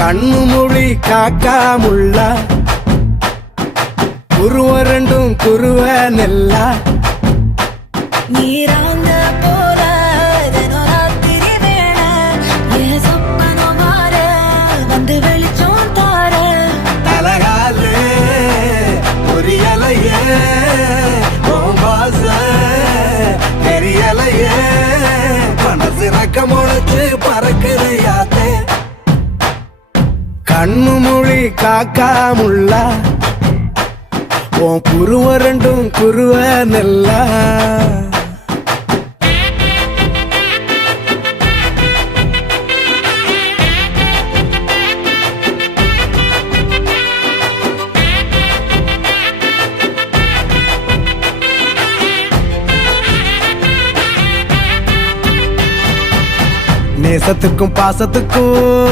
கண்ணு மொழி காக்காமுள்ள குருவ ரெண்டும் குருவ நெல்லா நீராங்க போல தினராத்திரி வேண என் சொப்பனம் மாற வந்து வெளிச்சம் தார தலகாலே பொரியலையே ஓம்பாச தெரியலையே மனசு ரக்க முளைச்சு பறக்குறையாத்தே கண்ணு மொழி காக்காமுள்ள உன் குருவ ரெண்டும் குருவ நெல்லா நேசத்துக்கும் பாசத்துக்கும்